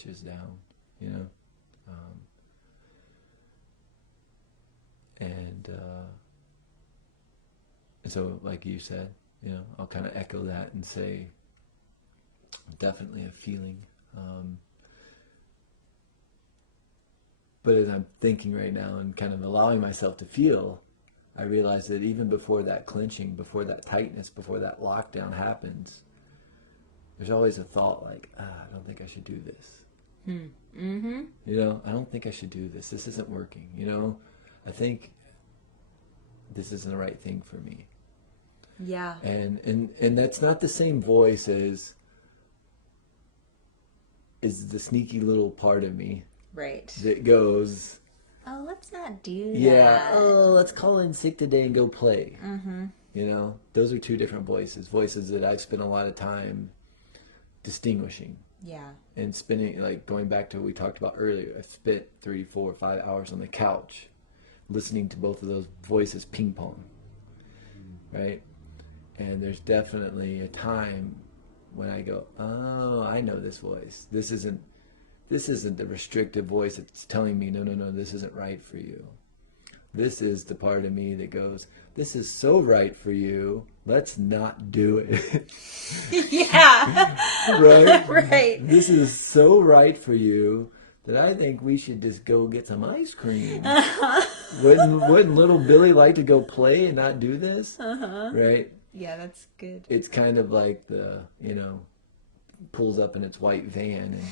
inches down, you know. And so, like you said, you know, I'll kind of echo that and say, definitely a feeling. But as I'm thinking right now and kind of allowing myself to feel, I realize that even before that clenching, before that tightness, before that lockdown happens, there's always a thought like, I don't think I should do this. Mm-hmm. You know, I don't think I should do this. This isn't working. You know, I think this isn't the right thing for me. Yeah. And that's not the same voice as is the sneaky little part of me. Right. That goes, oh, let's not do that. Yeah, oh, let's call in sick today and go play. Mm-hmm. You know, those are two different voices that I've spent a lot of time distinguishing. Yeah. And spending, like going back to what we talked about earlier, I spent 3, 4, 5 hours on the couch listening to both of those voices ping pong. Right? And there's definitely a time when I go, oh, I know this voice. This isn't the restrictive voice that's telling me, no, this isn't right for you. This is the part of me that goes, this is so right for you, let's not do it. Yeah. Right? Right. This is so right for you that I think we should just go get some ice cream. Wouldn't little Billy like to go play and not do this? Right? Yeah, that's good. It's kind of like the, you know, pulls up in its white van and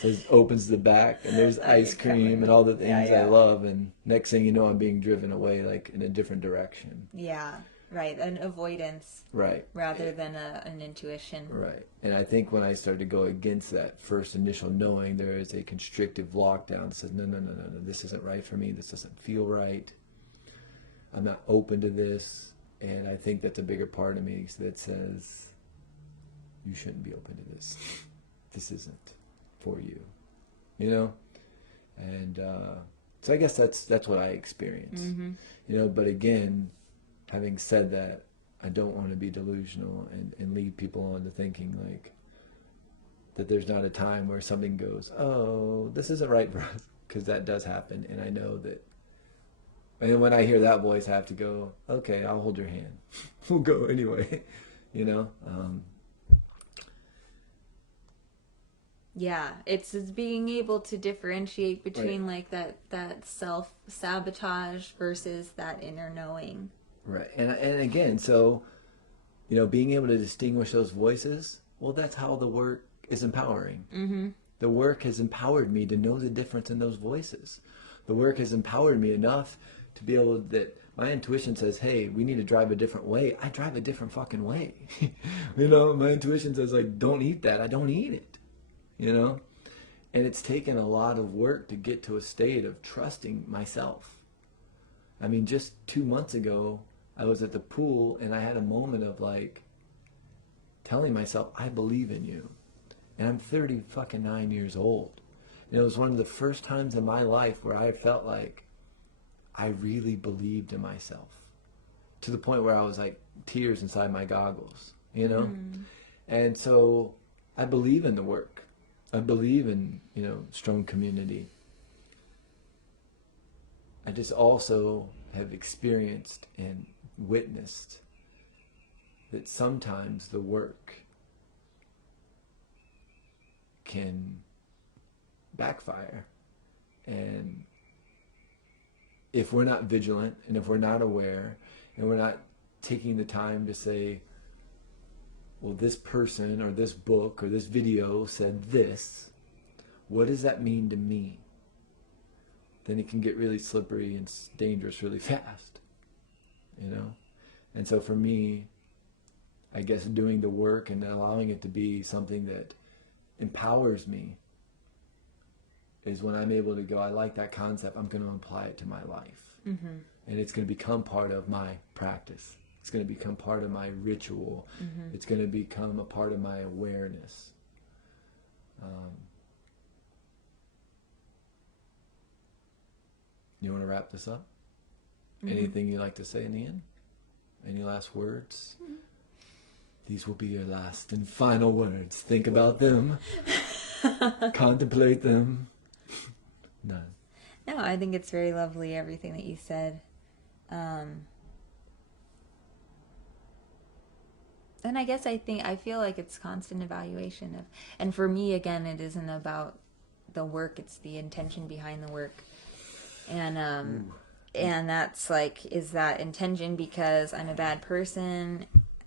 says, opens the back and there's ice cream and all the things I love, and next thing you know I'm being driven away like in a different direction. Yeah, right. An avoidance. Right. Rather than an intuition. Right. And I think when I started to go against that first initial knowing, there is a constrictive lockdown that says, no, this isn't right for me. This doesn't feel right. I'm not open to this. And I think that's a bigger part of me that says, you shouldn't be open to this. This isn't for you, you know? And so I guess that's what I experience, you know? But again, having said that, I don't want to be delusional and lead people on to thinking like that there's not a time where something goes, oh, this isn't right for us, because that does happen. And I know that. And when I hear that voice, I have to go, okay, I'll hold your hand. We'll go anyway, you know? Yeah, it's being able to differentiate between like that self-sabotage versus that inner knowing. Right. And again, so, you know, being able to distinguish those voices, well, that's how the work is empowering. Mm-hmm. The work has empowered me to know the difference in those voices. The work has empowered me enough to be able that my intuition says, hey, we need to drive a different way. I drive a different fucking way. You know, my intuition says, like, don't eat that. I don't eat it. You know? And it's taken a lot of work to get to a state of trusting myself. I mean, just 2 months ago, I was at the pool and I had a moment of like telling myself, I believe in you. And I'm 39 years old. And it was one of the first times in my life where I felt like I really believed in myself. To the point where I was like tears inside my goggles, you know? And so I believe in the work. I believe in, you know, strong community. I just also have experienced and witnessed that sometimes the work can backfire. And if we're not vigilant and if we're not aware and we're not taking the time to say, well, this person or this book or this video said this, what does that mean to me? Then it can get really slippery and dangerous really fast, you know? And so for me, I guess doing the work and allowing it to be something that empowers me is when I'm able to go, I like that concept, I'm going to apply it to my life. Mm-hmm. And it's going to become part of my practice. It's going to become part of my ritual. Mm-hmm. It's going to become a part of my awareness. You want to wrap this up? Mm-hmm. Anything you'd like to say in the end? Any last words? Mm-hmm. These will be your last and final words. Think about them. contemplate them. No. No, I think it's very lovely, everything that you said. And I guess I feel like it's constant evaluation of, and for me, again, it isn't about the work, it's the intention behind the work. And that's like, is that intention because I'm a bad person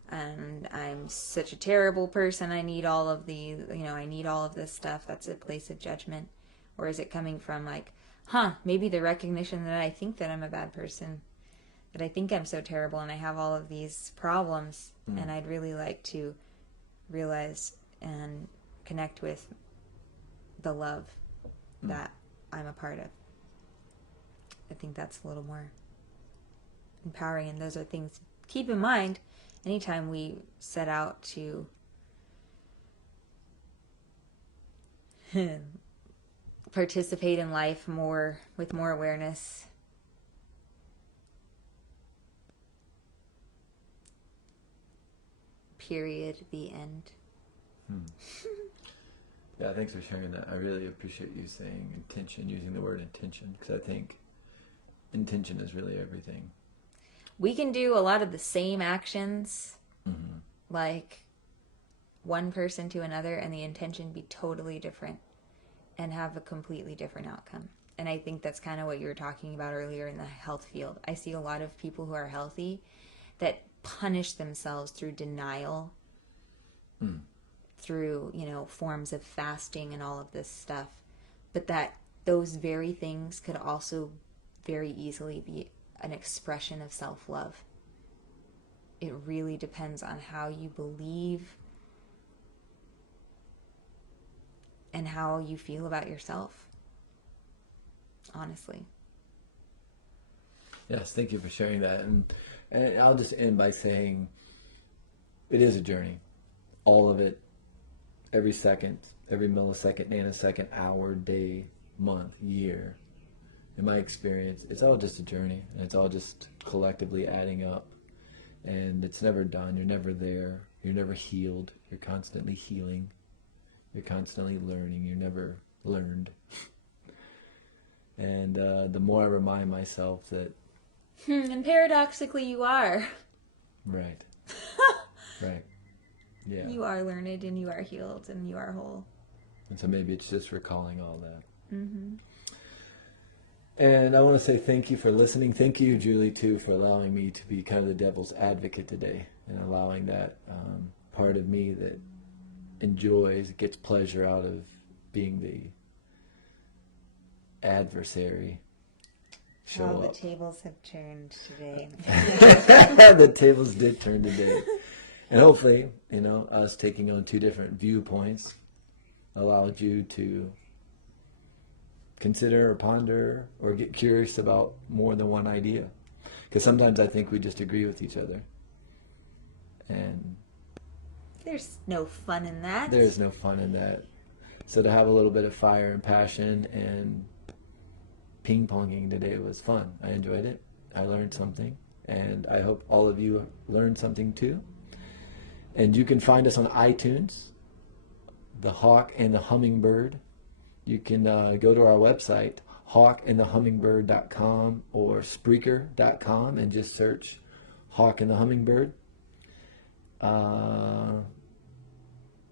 and I'm such a terrible person, I need all of I need all of this stuff, that's a place of judgment? Or is it coming from like, maybe the recognition that I think that I'm a bad person, that I think I'm so terrible and I have all of these problems, and I'd really like to realize and connect with the love that I'm a part of. I think that's a little more empowering, and those are things to keep in mind anytime we set out to participate in life more with more awareness. Period. The end. Yeah, thanks for sharing that. I really appreciate you saying intention, using the word intention, because I think intention is really everything. We can do a lot of the same actions, like one person to another, and the intention be totally different and have a completely different outcome. And I think that's kind of what you were talking about earlier in the health field. I see a lot of people who are healthy that punish themselves through denial, through, forms of fasting and all of this stuff. But that those very things could also very easily be an expression of self-love. It really depends on how you believe and how you feel about yourself, honestly. Yes, thank you for sharing that. And I'll just end by saying it is a journey. All of it, every second, every millisecond, nanosecond, hour, day, month, year. In my experience, it's all just a journey. And it's all just collectively adding up. And it's never done. You're never there. You're never healed. You're constantly healing. You're constantly learning. You're never learned. And the more I remind myself that... And paradoxically, you are. Right. Right. Yeah. You are learned and you are healed and you are whole. And so maybe it's just recalling all that. Mm-hmm. And I want to say thank you for listening. Thank you, Julie, too, for allowing me to be kind of the devil's advocate today and allowing that part of me that enjoys, gets pleasure out of being the adversary. Show How up. the tables have turned today. The tables did turn today. And hopefully, us taking on two different viewpoints allowed you to consider or ponder or get curious about more than one idea. Because sometimes I think we just agree with each other. And there's no fun in that. There's no fun in that. So to have a little bit of fire and passion and ping-ponging today was fun. I enjoyed it. I learned something. And I hope all of you learned something too. And you can find us on iTunes, The Hawk and the Hummingbird. You can go to our website, hawkandthehummingbird.com or Spreaker.com, and just search Hawk and the Hummingbird.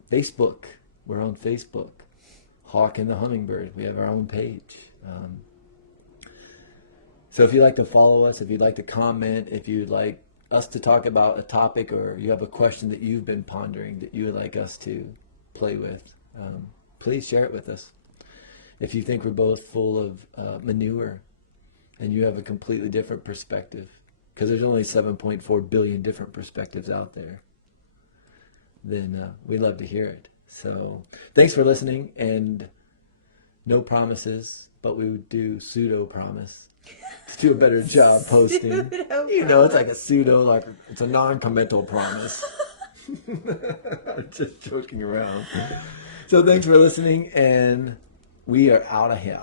Facebook. We're on Facebook. Hawk and the Hummingbird. We have our own page. So if you'd like to follow us, if you'd like to comment, if you'd like us to talk about a topic, or you have a question that you've been pondering that you would like us to play with, please share it with us. If you think we're both full of manure and you have a completely different perspective, because there's only 7.4 billion different perspectives out there, then we'd love to hear it. So thanks for listening, and no promises, but we would do pseudo promise. Let's do a better job posting. It's like a pseudo, like it's a non-committal promise. I'm just joking around. So thanks for listening, and we are out of here.